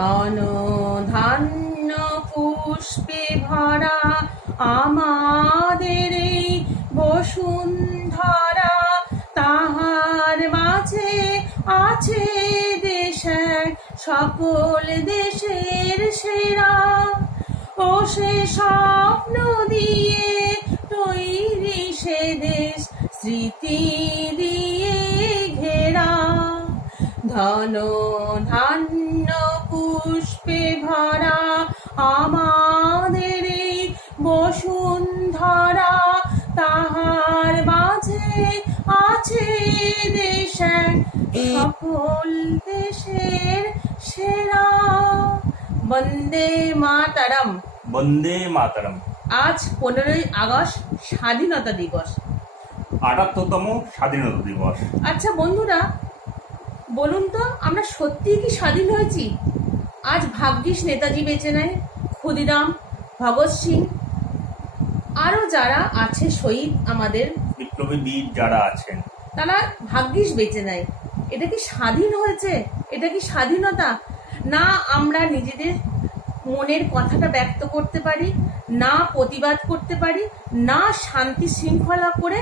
ধন ধান্য পুষ্পে ভরা আমাদের এই বসুন্ধরা, তাহার মাঝে আছে দেশ এক সকল দেশের সেরা। ও সে স্বপ্ন দিয়ে তৈরি সে দেশ, স্মৃতি দিয়ে ঘেরা। ধন ধান্য পুষ্পে ভরা আমাদের এই বসুন্ধরা, তাহার মাঝে আছে দেশ এক সকল দেশের সেরা। বন্দে মাতরম। বন্দে মাতরম। আজ 15ই আগস্ট স্বাধীনতা দিবস, 78তম স্বাধীনতা দিবস। আচ্ছা বন্ধুরা, বলুন তো আমরা সত্যিই কি স্বাধীন হয়েছি? আজ ভাগ্যিস নেতাজি বেঁচে নেয়, ক্ষুদিরাম, ভগৎ সিং, আরও যারা আছে শহীদ আমাদের বিপ্লবী বীর যারা আছেন, তারা ভাগ্যিস বেঁচে নেয়। এটা কি স্বাধীন হয়েছে? এটা কি স্বাধীনতা? না আমরা নিজেদের মনের কথাটা ব্যক্ত করতে পারি, না প্রতিবাদ করতে পারি, না শান্তি শৃঙ্খলা করে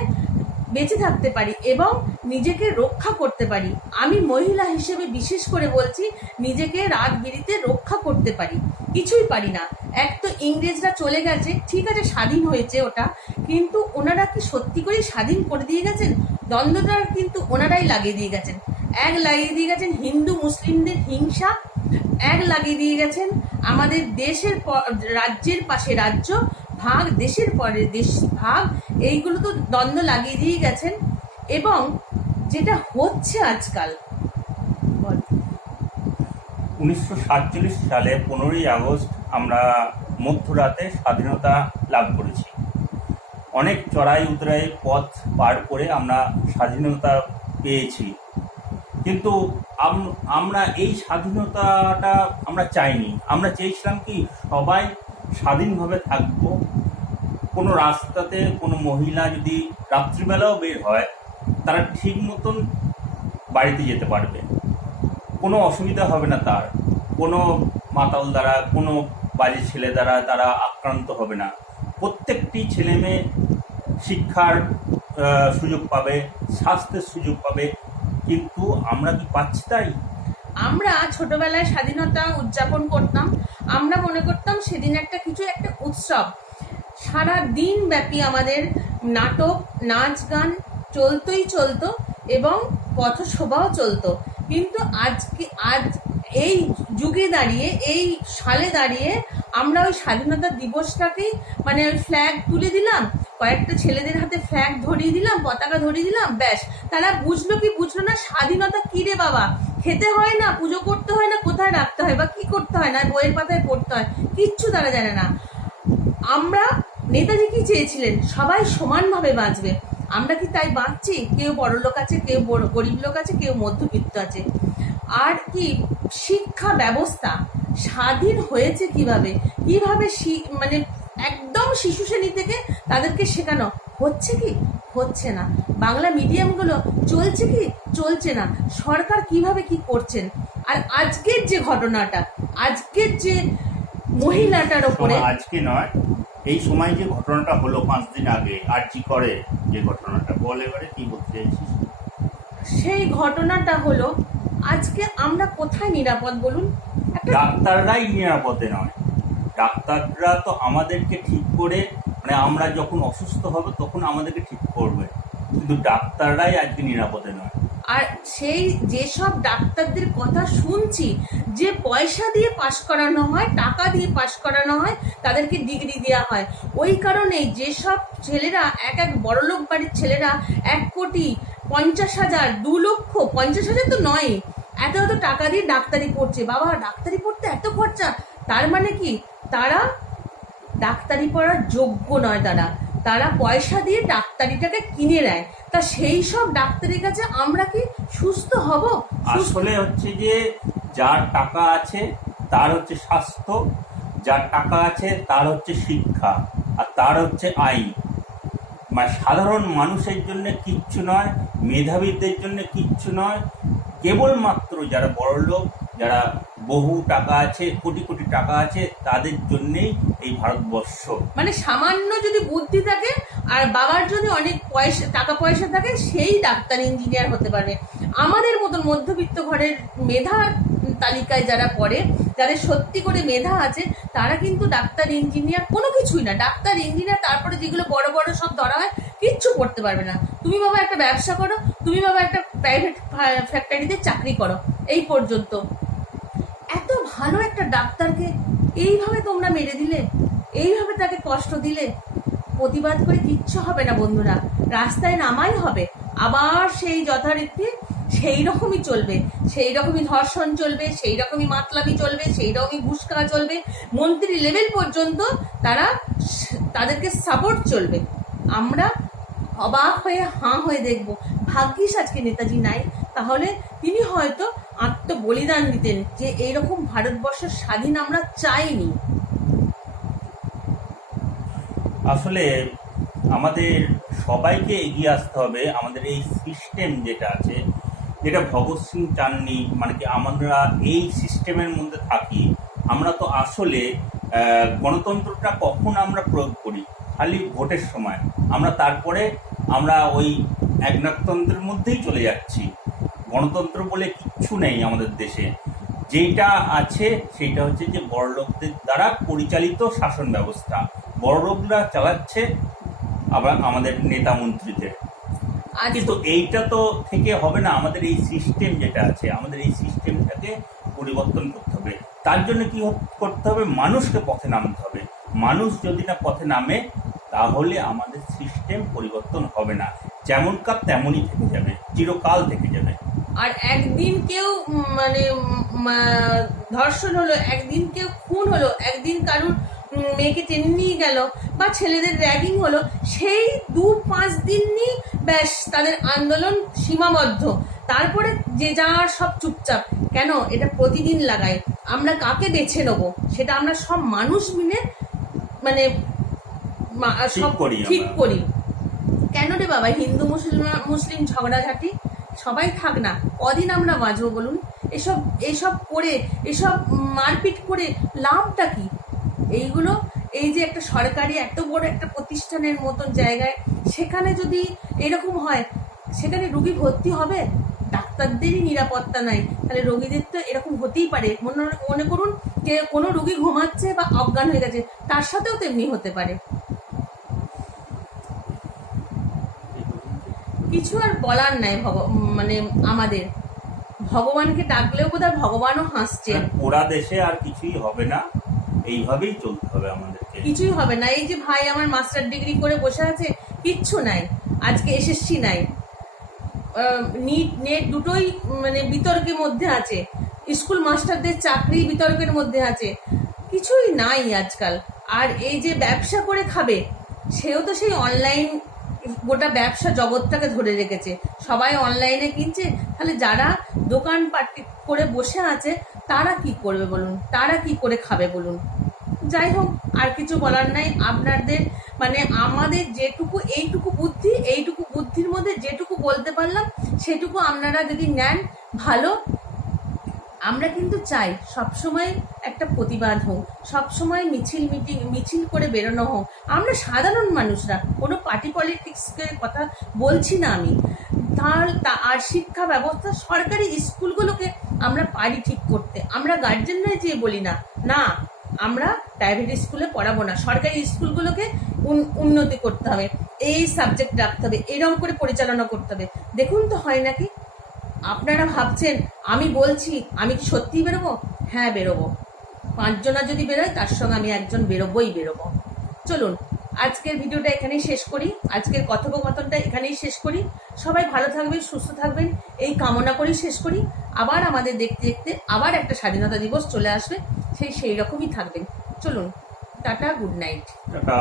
বেঁচে থাকতে পারি এবং নিজেকে রক্ষা করতে পারি। আমি মহিলা হিসেবে বিশেষ করে বলছি, নিজেকে রাত বিরিতে রক্ষা করতে পারি, কিছুই পারি না। এক তো ইংরেজরা চলে গেছে, ঠিক আছে স্বাধীন হয়েছে ওটা, কিন্তু ওনারা কি সত্যি করেই স্বাধীন করে দিয়ে গেছেন? দ্বন্দ্বটা কিন্তু ওনারাই লাগিয়ে দিয়ে গেছেন। এক লাগিয়ে দিয়ে গেছেন হিন্দু মুসলিমদের হিংসা, এক লাগিয়ে দিয়ে গেছেন আমাদের দেশের রাজ্যের পাশে রাজ্য ভাগ, দেশের পরে দেশ ভাগ, এইগুলো তো দ্বন্দ্ব লাগিয়ে দিয়ে গেছেন। এবং যেটা হচ্ছে আজকাল, 1947 সালে 15ই আগস্ট আমরা মধ্যরাতে স্বাধীনতা লাভ করেছি। অনেক চড়াই উতরাই পথ পার করে আমরা স্বাধীনতা পেয়েছি, কিন্তু আমরা এই স্বাধীনতাটা আমরা চাইনি। আমরা চেয়েছিলাম কি সবাই স্বাধীনভাবে থাকবো। কোনো রাস্তাতে কোনো মহিলা যদি রাত্রিবেলাও বের হয়, তারা ঠিক মতন বাড়িতে যেতে পারবে, কোনো অসুবিধা হবে না তার, কোনো মাতাল দ্বারা, কোনো বাজে ছেলে দ্বারা তারা আক্রান্ত হবে না। প্রত্যেকটি ছেলে মেয়ে শিক্ষার সুযোগ পাবে, স্বাস্থ্যের সুযোগ পাবে। কিন্তু আমরা কি পাচ্ছি তাই? আমরা ছোটবেলায় স্বাধীনতা উদযাপন করতাম, আমরা মনে করতাম সেদিন একটা উৎসব, সারা দিন ব্যাপী আমাদের নাটক, নাচ, গান চলতোই চলতো এবং পথসভাও চলতো। কিন্তু আজ এই যুগে দাঁড়িয়ে, এই সালে দাঁড়িয়ে আমরা ওই স্বাধীনতা দিবসটাকেই মানে ওই ফ্ল্যাগ তুলে দিলাম, কয়েকটা ছেলেদের হাতে ফ্ল্যাগ ধরিয়ে দিলাম, পতাকা ধরিয়ে দিলাম, ব্যাস। তারা বুঝলো কি বুঝলো না স্বাধীনতা কি রে বাবা, খেতে হয় না, পুজো করতে হয় না, কোথায় রাখতে হয় বা কি করতে হয় না, বইয়ের পাতায় পড়তে হয়, কিচ্ছু তারা জানে না। আমরা নেতাজি কি চেয়েছিলেন? সবাই সমানভাবে বাঁচবে। আমরা কি তাই বাঁচছি? কেউ বড় লোক আছে, কেউ গরিব লোক আছে, কেউ মধ্যবিত্ত আছে। আর কি শিক্ষা ব্যবস্থা স্বাধীন হয়েছে কিভাবে মানে একদম শিশু শ্রেণী থেকে তাদেরকে শেখানো হচ্ছে কি হচ্ছে না। বাংলা মিডিয়ামগুলো চলছে কি চলছে না। সরকার কিভাবে কি করছেন। আর আজকের যে ঘটনাটা, আজকের যে মহিলাটার ওপরে, আজকে নয়, এই সময় যে ঘটনাটা হলো 5 দিন আগে আরজি করে যে ঘটনাটা, বল এবারে কি বলতে চাইছিস? সেই ঘটনাটা হলো আজকে আমরা কোথায় নিরাপদ বলুন? ডাক্তাররাই নিরাপদে নয়। ডাক্তাররা তো আমাদেরকে ঠিক করে, মানে আমরা যখন অসুস্থ হব তখন আমাদেরকে ঠিক করবে, কিন্তু ডাক্তাররাই আজকে নিরাপদে নয়। আর সেই যেসব ডাক্তারদের কথা শুনছি, যে পয়সা দিয়ে পাশ করানো হয়, টাকা দিয়ে পাশ করানো হয়, তাদেরকে ডিগ্রি দেওয়া হয়। ওই কারণেই যেসব ছেলেরা এক বড়লোক বাড়ির ছেলেরা 1,50,000, 2,50,000 তো নয়, এত টাকা দিয়ে ডাক্তারি পড়ছে। বাবা, ডাক্তারি পড়তে এত খরচা, তার মানে কি তারা ডাক্তারি পড়ার যোগ্য নয়। তারা পয়সা দিয়ে ডাক্তারিটাকে কিনে নেয়। তা সেই সব ডাক্তারের কাছে আমরা কি সুস্থ হব? আসলে হচ্ছে যে যার টাকা আছে তার হচ্ছে স্বাস্থ্য, যার টাকা আছে তার হচ্ছে শিক্ষা, আর তার হচ্ছে আইন। মানে সাধারণ মানুষের জন্য কিচ্ছু নয়, মেধাবীদের জন্য কিচ্ছু নয়। কেবলমাত্র যারা বড়লোক যারা বহু টাকা আছে, কোটি কোটি টাকা আছে, তাদের জন্যেই এই ভারতবর্ষ। মানে সামান্য যদি বুদ্ধি থাকে আর বাবার যদি অনেক পয়সা টাকা পয়সা থাকে, সেই ডাক্তার ইঞ্জিনিয়ার হতে পারবে। আমাদের মতন মধ্যবিত্ত ঘরের মেধা তালিকায় যারা পড়ে, যাদের সত্যি করে মেধা আছে, তারা কিন্তু ডাক্তার ইঞ্জিনিয়ার কোনো কিছুই না। ডাক্তার ইঞ্জিনিয়ার তারপরে যেগুলো বড় বড় সব ধরা হয়, কিচ্ছু করতে পারবে না। তুমি বাবা একটা ব্যবসা করো, তুমি বাবা একটা প্রাইভেট ফ্যাক্টরিতে চাকরি করো, এই পর্যন্ত। এত ভালো একটা ডাক্তারকে এইভাবে তোমরা মেরে দিলে, এইভাবে তাকে কষ্ট দিলে। প্রতিবাদ করে কিচ্ছু হবে না বন্ধুরা, রাস্তায় নামাই হবে। আবার সেই যথারীতি সেই রকমই চলবে, সেই রকমই ধর্ষণ চলবে, সেই রকমই মাতলামি চলবে, সেই রকমই ঘুষ খাওয়া চলবে। মন্ত্রী লেভেল পর্যন্ত তাদেরকে সাপোর্ট চলবে। আমরা অবাক হয়ে হাঁ হয়ে দেখব। ভাগ্যিস আজকে নেতাজি নাই, তাহলে তিনি হয়তো আত্মবলিদান দিতেন যে এইরকম ভারতবর্ষের স্বাধীন আমরা চাইনি। আসলে আমাদের সবাইকে এগিয়ে আসতে হবে। আমাদের এই সিস্টেম যেটা আছে, যেটা ভগৎ সিং চাননি, মানে কি আমরা এই সিস্টেমের মধ্যে থাকি। আমরা তো আসলে গণতন্ত্রটা কখন আমরা প্রয়োগ করি? খালি ভোটের সময়। আমরা তারপরে আমরা ওই একনায়কতন্ত্রের মধ্যেই চলে যাচ্ছি। গণতন্ত্র বলে কিচ্ছু নেই আমাদের দেশে। যেটা আছে সেইটা হচ্ছে যে বড়লোকদের দ্বারা পরিচালিত শাসন ব্যবস্থা। বড়লোকরা চালাচ্ছে আবার আমাদের নেতা মন্ত্রীদের। কিন্তু এইটা তো থেকে হবে না। আমাদের এই সিস্টেম যেটা আছে, আমাদের এই সিস্টেমটাকে পরিবর্তন করতে হবে। তার জন্য কি করতে হবে? মানুষকে পথে নামতে হবে। মানুষ যদি না পথে নামে, তাহলে আমাদের সিস্টেম পরিবর্তন হবে না। যেমনকার তেমনই থেকে যাবে, চিরকাল থেকে যাবে। আর একদিন কেউ মানে ধর্ষণ হলো, একদিন কেউ খুন হলো, একদিন কারুর মেয়েকে টেনে নিয়ে গেল, বা ছেলেদের র্যাগিং হলো, সেই 2-5 দিনই ব্যাস তাদের আন্দোলন সীমাবদ্ধ। তারপরে যে যার সব চুপচাপ। কেন এটা প্রতিদিন লাগায়? আমরা কাকে বেছে নেবো সেটা আমরা সব মানুষ মিলে মানে সব ঠিক করি। কেন রে বাবা হিন্দু মুসলিম ঝগড়াঝাটি? সবাই থাক না, কদিন আমরা বাঁচবো বলুন? এসব করে, এসব মারপিট করে লাভটা কি? এইগুলো, এই যে একটা সরকারি এত বড় একটা প্রতিষ্ঠানের মতন জায়গায়, সেখানে যদি এরকম হয়, সেখানে রুগী ভর্তি হবে? ডাক্তারদেরই নিরাপত্তা নাই, তাহলে রোগীদের তো এরকম হতেই পারে। মনে করুন যে কোনো রুগী ঘুমাচ্ছে বা অজ্ঞান হয়ে গেছে, তার সাথেও তেমনি হতে পারে। কিছু আর বলার নাই। মানে আমাদের ভগবানকে ডাকলেও বোধহয় ভগবানও হাসছে। পুরা দেশে আর কিছুই হবে না, এইভাবেই চলতে হবে আমাদেরকে। কিছুই হবে না। এই যে ভাই আমার মাস্টার ডিগ্রি করে বসে আছে, কিচ্ছু নাই, আজকে এসএসসি নাই, নিট নেট দুটোই মানে বিতর্কের মধ্যে আছে, স্কুল মাস্টারদের চাকরি বিতর্কের মধ্যে আছে, কিছুই নাই আজকাল। আর এই যে ব্যবসা করে খাবে, সেও তো সেই অনলাইন গোটা ব্যবসা জগৎটাকে ধরে রেখেছে। সবাই অনলাইনে কিনছে, তাহলে যারা দোকান পাটি করে বসে আছে তারা কি করবে বলুন? তারা কি করে খাবে বলুন? যাই হোক, আর কিছু বলার নাই। আপনাদের মানে আমাদের যেটুকু এইটুকু বুদ্ধির মধ্যে যেটুকু বলতে পারলাম, সেটুকু আপনারা যদি নেন ভালো। আমরা কিন্তু চাই সবসময় একটা প্রতিবাদ হোক, সবসময় মিছিল করে বেরোনো হোক। আমরা সাধারণ মানুষরা, কোনো পার্টি পলিটিক্সের কথা বলছি না আমি। আর শিক্ষা ব্যবস্থা, সরকারি স্কুলগুলোকে আমরা পারি ঠিক করতে। আমরা গার্জেনরা যে বলি না, না আমরা প্রাইভেট স্কুলে পড়াবো না, সরকারি স্কুলগুলোকে উন্নতি করতে হবে, এই সাবজেক্ট রাখতে হবে, এরকম করে পরিচালনা করতে হবে। দেখুন তো হয় নাকি? আপনারা ভাবছেন আমি বলছি, আমি কি সত্যিই বেরোবো? হ্যাঁ বেরোবো। 5 জনা যদি বেরোয়, তার সঙ্গে আমি একজন বেরোবো। চলুন আজকের ভিডিওটা এখানেই শেষ করি, আজকের কথোপকথনটা এখানেই শেষ করি। সবাই ভালো থাকবেন, সুস্থ থাকবেন, এই কামনা করেই শেষ করি। আবার আমাদের দেখতে দেখতে আবার একটা স্বাধীনতা দিবস চলে আসবে, সেই রকমই থাকবেন। চলুন, টাটা, গুড নাইট। টাটা।